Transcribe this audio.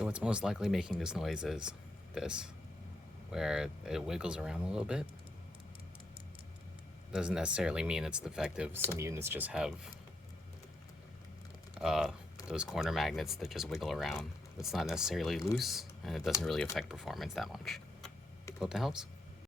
So what's most likely making this noise is this, where it wiggles around a little bit. Doesn't necessarily mean it's defective. Some units just have those corner magnets that just wiggle around. It's not necessarily loose, and it doesn't really affect performance that much. Hope that helps.